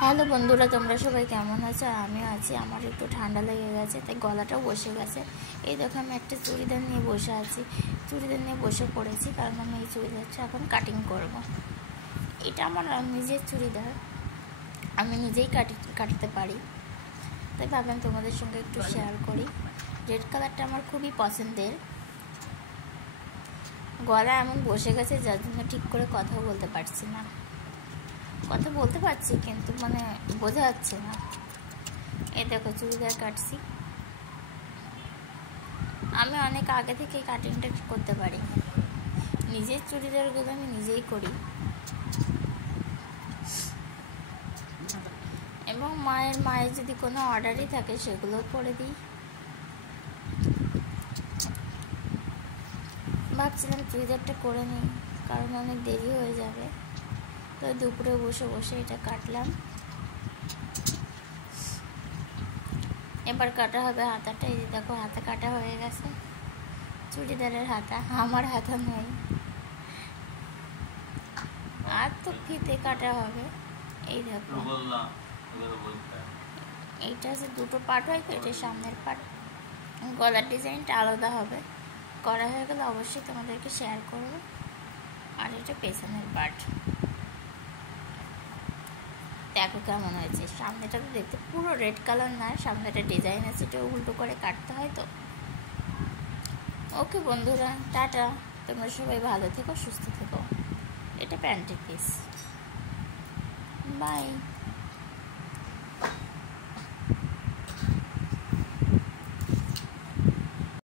Hello বন্ধুরা, তোমরা সবাই কেমন আছো? আর আমিও আছি। আমার একটু ঠান্ডা লেগে গেছে, তাই গলাটাও বসে গেছে। এই দেখো, আমি একটা চুড়িদার নিয়ে বসে আছি। চুড়িদার নিয়ে বসে পড়েছি, কারণ আমি এই চুড়িদারটা এখন কাটিং করব। এটা আমার নিজের চুড়িদার, আমি নিজেই কাটতে পারি, তাই ভাবলাম তোমাদের সঙ্গে একটু শেয়ার করি। রেড কালারটা আমার খুবই পছন্দের। গলা এমন বসে গেছে, যার জন্য ঠিক করে কথাও বলতে পারছি না। কথা বলতে পারছি, কিন্তু বোঝা যাচ্ছে না। এই দেখো, চুড়িদার কাটছি। আমি অনেক আগে থেকে কাটিংটা করতে পারি। নিজের চুড়িদারগুলো আমি নিজেই করি, এবং মায়ের যদি কোনো অর্ডারই থাকে সেগুলো করে দিই। ভাবছিলাম চুড়িদারটা করে নিই, কারণ অনেক দেরি হয়ে যাবে। তো দুপুরে বসে বসে এটা কাটলাম। এবার কাটা হবে হাতাটা। এই যে দেখো, হাতা কাটা হয়ে গেছে। চুড়িদারের হাতা, আমার হাতা নয়। আর তো ফিতে কাটা হবে। এই দেখো, এইটা হচ্ছে দুটো পার্ট হয়, তো এটা সামনের পার্ট। গলার ডিজাইনটা আলাদা হবে। করা হয়ে গেলে অবশ্যই তোমাদেরকে শেয়ার করব। আর এটা পেছনের পার্ট। দেখো কেমন হয়েছে। সামনেটা তো দেখতে পুরো রেড কালার না, সামনেটা ডিজাইন আছে, এটা উল্টো করে কাটতে হয় তো। ওকে বন্ধুরা, টাটা। তোমরা সবাই ভালো থেকো, সুস্থ থেকো। এটা প্যান্টের পিস। বাই।